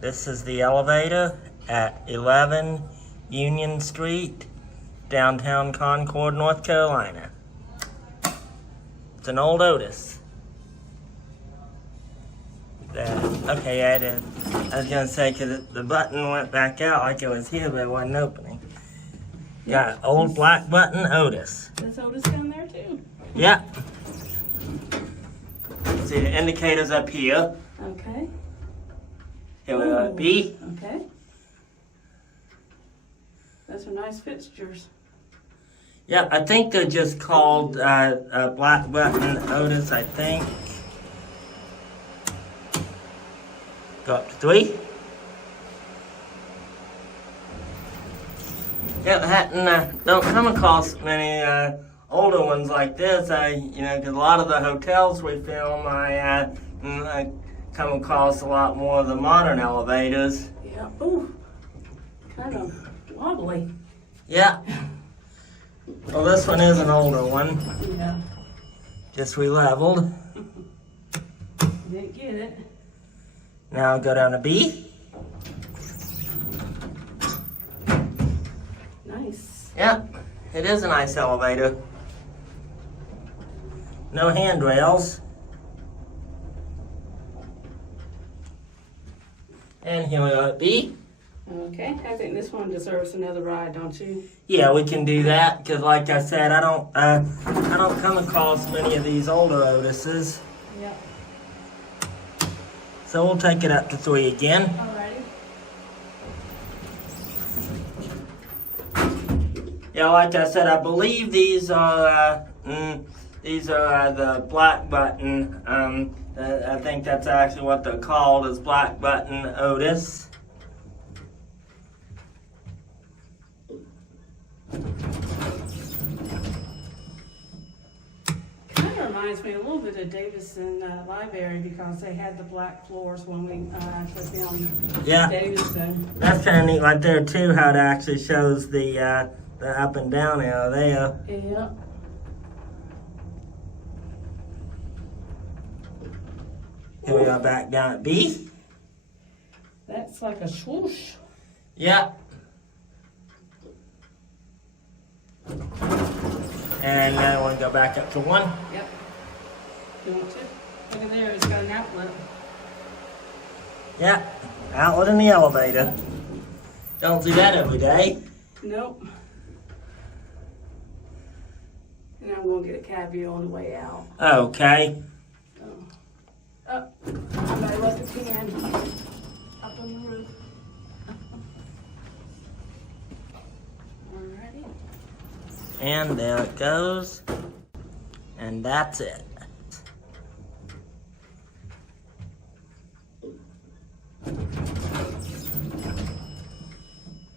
This is the elevator at 11 Union Street, downtown Concord, North Carolina. It's an old Otis. Okay, I was gonna say, because the button went back out like it was here, but it wasn't opening. Got old black button Otis. There's Otis down there too. Yeah. See the indicators up here. Okay. Here we go, B. Okay. Those are nice fixtures. Yeah, I think they're just called black button Otis, I think. Go up to 3. Yeah, don't come across many older ones like this. Because a lot of the hotels we film, I come across a lot more of the modern elevators. Yeah. Ooh, kind of wobbly. Yeah. Well, this one is an older one. Yeah. Just re-leveled. Didn't get it. Now go down to B. Nice. Yeah, it is a nice elevator. No handrails. And here we go at B. Okay, I think this one deserves another ride, don't you? Yeah, we can do that because, like I said, I don't come across many of these older Otises. Yep. So we'll take it up to 3 again. Alrighty. Yeah, like I said, I believe these are the black button. I think that's actually what they're called, is black button Otis. Kind of reminds me a little bit of Davison Library because they had the black floors when we actually filmed Davison. That's kind of neat right there too, how it actually shows the up and down arrow there. Yeah. Here we are back down at B. That's like a swoosh. Yeah. And now I want to go back up to 1. Yep. You want to? Look at there, it's got an outlet. Yeah, outlet in the elevator. Don't see that every day. Nope. And I'm going to get a cab view on the way out. Okay. Oh, somebody left a can up on the roof. Alrighty. And there it goes. And that's it.